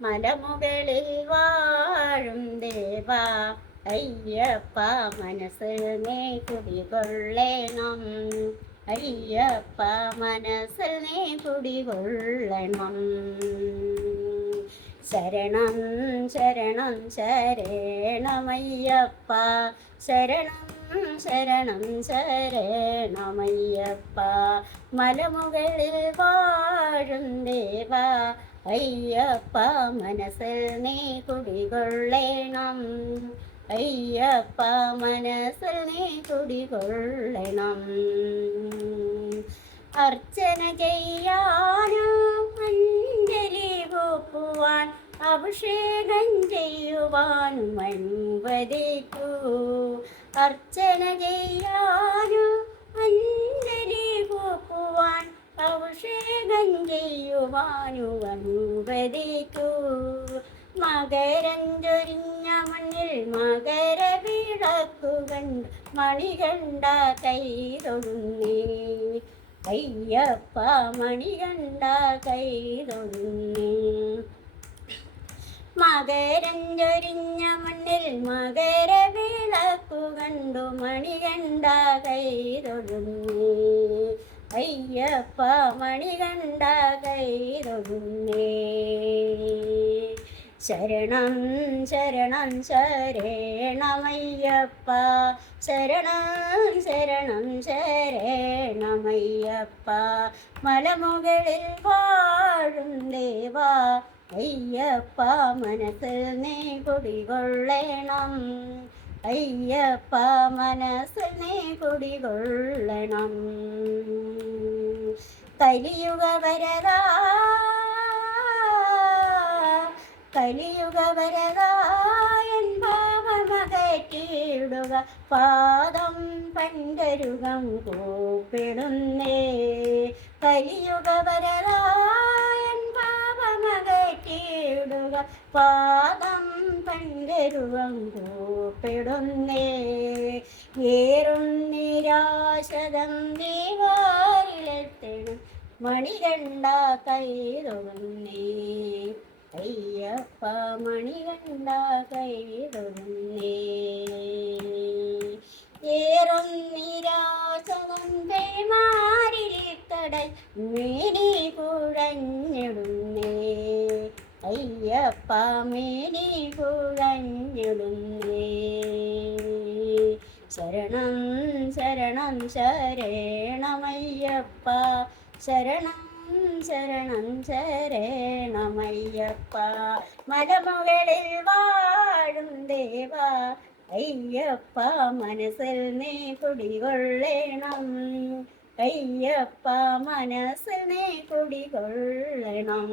മലമുകളിൽ വാഴും ദേവ അയ്യപ്പ, മനസ്സിൽ നീ കുടികൊള്ളണം. അയ്യപ്പ, മനസ്സിൽ നീ കുടികൊള്ളണം. ശരണം ശരണം ശരണമയ്യപ്പ, ശരണം ശരണം ശരണമയ്യപ്പ. മലമുകളിൽ വാഴും ദേവ അയ്യപ്പ, മനസ്സിൽ നീ കുടികൊള്ളണം. അയ്യപ്പ, മനസ്സിൽ നീ കുടികൊള്ളണം. അർച്ചന ചെയ്യാനും അഞ്ജലി കൂപ്പുവാൻ അഭിഷേകം ചെയ്യുവാൻ അനുവദിക്കൂ. അർച്ചന ചെയ്യാനും അഞ്ജലി കൂപ്പുവാൻ അഭിഷേകം ചെയ്യുവാനും അനുവദിക്കൂ. മകരം ചൊരിഞ്ഞ മണ്ണിൽ മകര വിളക്കു കണ്ട് മണികണ്ട കൈ തൊഴുന്നേ. അയ്യപ്പ, മണികണ്ട കൈ തൊഴുന്നേ. മകരം ചൊരിഞ്ഞ മണ്ണിൽ മകര വിളക്കു കണ്ടു മണികണ്ട കൈ തൊഴുന്നേ. അയ്യപ്പ, മണികണ്ട കൈ തൊഴുന്നേ. ശരണം ശരണം ശരണമയ്യപ്പ, ശരണം ശരണം ശരണമയ്യപ്പ. മലമുകളിൽ വാഴും ദേവ അയ്യപ്പ, മനസ്സിൽ നീ കുടികൊള്ളണം. അയ്യപ്പ, മനസ്സിൽ നീ കുടികൊള്ളണം. കലിയുഗ വരദാ കലിയുഗ വരദായൻ ഭാവമകറ്റിയിടുക. പാദം പണ്ടരുകം കൂപ്പിടുന്നേ. കലിയുഗ വരദായൻ ഭാവമകറ്റിയിടുക. പാദം പണ്ടരുകം കൂപ്പിടുന്നേ. ഏറും നിരാശകം നീവാരിലെത്തണം മണികണ്ട കൈ തൊഴുന്നേ. അയ്യപ്പ, മണികണ്ട കൈ തൊഴുന്നേ. ഏറും നിരാശകം കൈമാരിലിക്കടൽ മേനി കുഴഞ്ഞിടുന്നേ. അയ്യപ്പ, മേനി കുഴഞ്ഞിടുന്നേ. ശരണം ശരണം ശരണമയ്യപ്പ, ശരണം ശരണം ശരണമയ്യപ്പ. മലമുകളിൽ വാഴും ദേവ അയ്യപ്പ, മനസ്സിൽ നീ കുടികൊള്ളണം. അയ്യപ്പ, മനസ്സിൽ നീ കുടികൊള്ളണം.